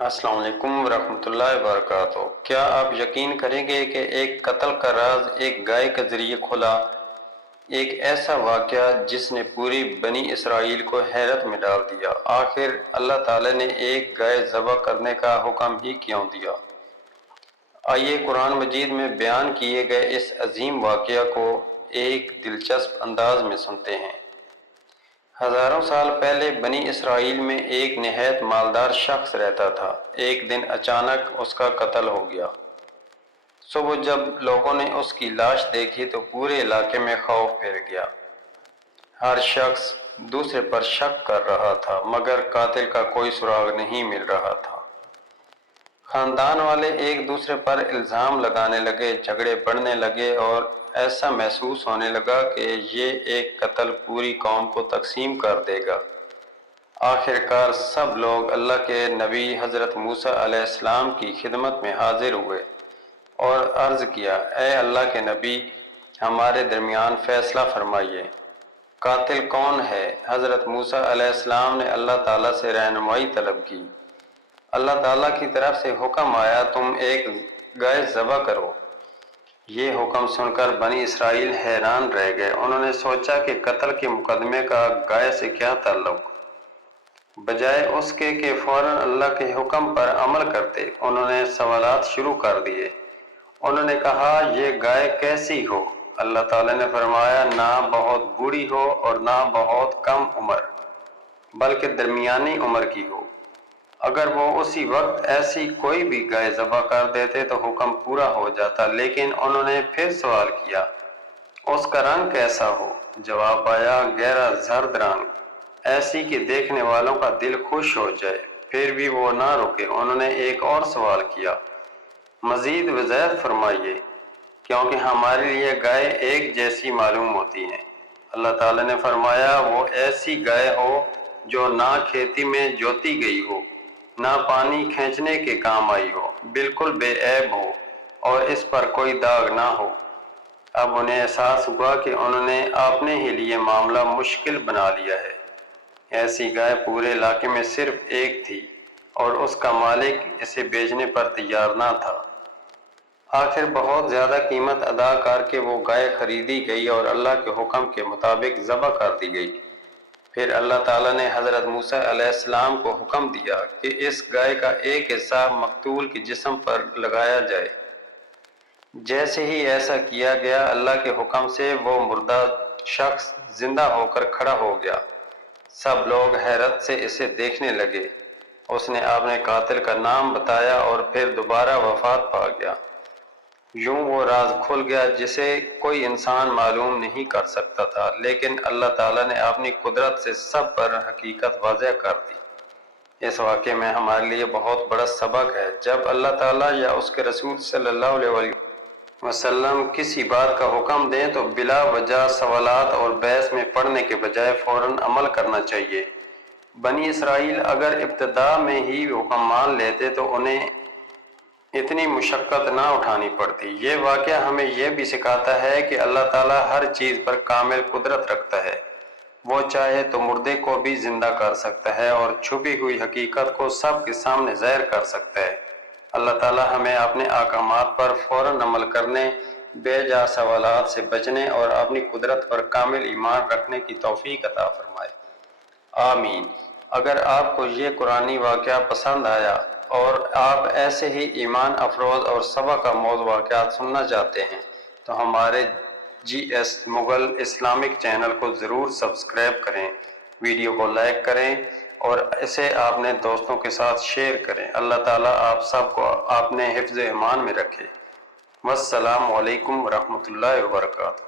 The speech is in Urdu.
السلام علیکم ورحمۃ اللہ وبرکاتہ۔ کیا آپ یقین کریں گے کہ ایک قتل کا راز ایک گائے کے ذریعے کھلا؟ ایک ایسا واقعہ جس نے پوری بنی اسرائیل کو حیرت میں ڈال دیا۔ آخر اللہ تعالی نے ایک گائے ذبح کرنے کا حکم ہی کیوں دیا؟ آئیے قرآن مجید میں بیان کیے گئے اس عظیم واقعہ کو ایک دلچسپ انداز میں سنتے ہیں۔ ہزاروں سال پہلے بنی اسرائیل میں ایک نہایت مالدار شخص رہتا تھا۔ ایک دن اچانک اس کا قتل ہو گیا۔ صبح جب لوگوں نے اس کی لاش دیکھی تو پورے علاقے میں خوف پھیل گیا۔ ہر شخص دوسرے پر شک کر رہا تھا مگر قاتل کا کوئی سراغ نہیں مل رہا تھا۔ خاندان والے ایک دوسرے پر الزام لگانے لگے، جھگڑے بڑھنے لگے اور ایسا محسوس ہونے لگا کہ یہ ایک قتل پوری قوم کو تقسیم کر دے گا۔ آخرکار سب لوگ اللہ کے نبی حضرت موسیٰ علیہ السلام کی خدمت میں حاضر ہوئے اور عرض کیا، اے اللہ کے نبی، ہمارے درمیان فیصلہ فرمائیے، قاتل کون ہے؟ حضرت موسیٰ علیہ السلام نے اللہ تعالیٰ سے رہنمائی طلب کی۔ اللہ تعالیٰ کی طرف سے حکم آیا، تم ایک گائے ذبح کرو۔ یہ حکم سن کر بنی اسرائیل حیران رہ گئے۔ انہوں نے سوچا کہ قتل کے مقدمے کا گائے سے کیا تعلق؟ بجائے اس کے کہ فوراً اللہ کے حکم پر عمل کرتے، انہوں نے سوالات شروع کر دیے۔ انہوں نے کہا، یہ گائے کیسی ہو؟ اللہ تعالیٰ نے فرمایا، نہ بہت بوڑھی ہو اور نہ بہت کم عمر، بلکہ درمیانی عمر کی ہو۔ اگر وہ اسی وقت ایسی کوئی بھی گائے ذبح کر دیتے تو حکم پورا ہو جاتا، لیکن انہوں نے پھر سوال کیا، اس کا رنگ کیسا ہو؟ جواب آیا، گہرا زرد رنگ، ایسی کہ دیکھنے والوں کا دل خوش ہو جائے۔ پھر بھی وہ نہ رکے، انہوں نے ایک اور سوال کیا، مزید وضاحت فرمائیے، کیونکہ ہمارے لیے گائے ایک جیسی معلوم ہوتی ہیں۔ اللہ تعالیٰ نے فرمایا، وہ ایسی گائے ہو جو نہ کھیتی میں جوتی گئی ہو، نہ پانی کھینچنے کے کام آئی ہو، بالکل بے عیب ہو اور اس پر کوئی داغ نہ ہو۔ اب انہیں احساس ہوا کہ انہوں نے اپنے ہی لیے معاملہ مشکل بنا لیا ہے۔ ایسی گائے پورے علاقے میں صرف ایک تھی اور اس کا مالک اسے بیچنے پر تیار نہ تھا۔ آخر بہت زیادہ قیمت ادا کر کے وہ گائے خریدی گئی اور اللہ کے حکم کے مطابق ذبح کر دی گئی۔ پھر اللہ تعالیٰ نے حضرت موسیٰ علیہ السلام کو حکم دیا کہ اس گائے کا ایک حصہ مقتول کے جسم پر لگایا جائے۔ جیسے ہی ایسا کیا گیا، اللہ کے حکم سے وہ مردہ شخص زندہ ہو کر کھڑا ہو گیا۔ سب لوگ حیرت سے اسے دیکھنے لگے۔ اس نے اپنے قاتل کا نام بتایا اور پھر دوبارہ وفات پا گیا۔ یوں وہ راز کھل گیا جسے کوئی انسان معلوم نہیں کر سکتا تھا، لیکن اللہ تعالیٰ نے اپنی قدرت سے سب پر حقیقت واضح کر دی۔ اس واقعے میں ہمارے لیے بہت بڑا سبق ہے۔ جب اللہ تعالیٰ یا اس کے رسول صلی اللہ علیہ وسلم کسی بات کا حکم دیں تو بلا وجہ سوالات اور بحث میں پڑنے کے بجائے فوراً عمل کرنا چاہیے۔ بنی اسرائیل اگر ابتدا میں ہی حکم مان لیتے تو انہیں اتنی مشقت نہ اٹھانی پڑتی۔ یہ واقعہ ہمیں یہ بھی سکھاتا ہے کہ اللہ تعالیٰ ہر چیز پر کامل قدرت رکھتا ہے۔ وہ چاہے تو مردے کو بھی زندہ کر سکتا ہے اور چھپی ہوئی حقیقت کو سب کے سامنے ظاہر کر سکتا ہے۔ اللہ تعالیٰ ہمیں اپنے احکامات پر فوراً عمل کرنے، بے جا سوالات سے بچنے اور اپنی قدرت پر کامل ایمان رکھنے کی توفیق عطا فرمائے۔ آمین۔ اگر آپ کو یہ قرآنی واقعہ پسند آیا اور آپ ایسے ہی ایمان افروز اور سبق آموز واقعات سننا چاہتے ہیں تو ہمارے GS مغل اسلامک چینل کو ضرور سبسکرائب کریں، ویڈیو کو لائک کریں اور اسے اپنے دوستوں کے ساتھ شیئر کریں۔ اللہ تعالیٰ آپ سب کو اپنے حفظ ایمان میں رکھے۔ والسلام علیکم ورحمۃ اللہ وبرکاتہ۔